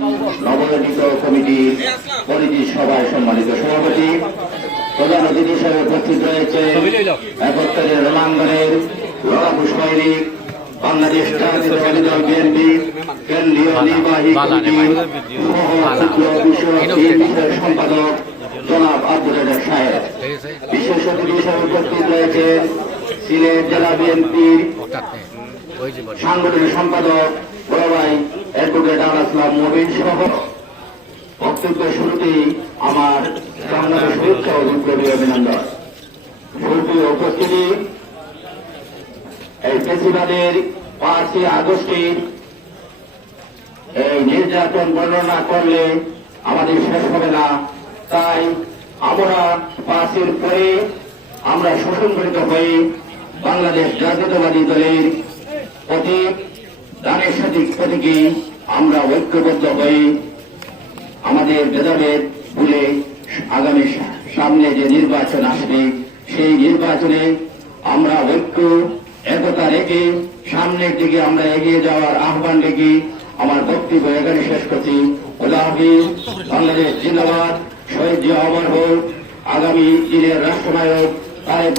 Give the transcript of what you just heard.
নবগঠিত কমিটির পরিচিত সভায় সম্মানিত সভাপতি, প্রধান অতিথি হিসেবে উপস্থিত রয়েছে একত্তরের রণাঙ্গনের লড়াকু সৈনিক বাংলাদেশ বিএনপি, কেন্দ্রীয় নির্বাহী কমিটি সম্পাদক জনাব আব্দুল সাহেব। বিশেষ অতিথি হিসেবে উপস্থিত রয়েছে সিলেট জেলা বিএনপির সাংগঠনিক সম্পাদক বড় বক্তব্য শুরুতেই আমার বাংলাদেশ শুভেচ্ছা ও বিপ্লবী অভিনন্দন। সুপ্রিয় উপস্থিতি এই ফেসিবাদের পাঁচই আগস্টের এই নির্যাতন বর্ণনা করলে আমাদের শেষ হবে না। তাই আমরা পাঁচের পরে আমরা সুসংগঠিত হয়ে বাংলাদেশ জাতীয়তাবাদী দলের প্রতীক দানের সঠিক প্রতীকে আমরা ঐক্যবদ্ধ হয়ে আমাদের ভেদাভেদ ভুলে আগামী সামনে যে নির্বাচন আসবে, সেই নির্বাচনে আমরা ঐক্য, একতা রেখে সামনের দিকে আমরা এগিয়ে যাওয়ার আহ্বান রেখে আমার বক্তব্য এখানে শেষ করছি। খোদা হাফিজ, বাংলাদেশ জিন্দাবাদ, শহীদ জিয়া অমর হোক, আগামী দিনের রাষ্ট্রনায়ক তারেক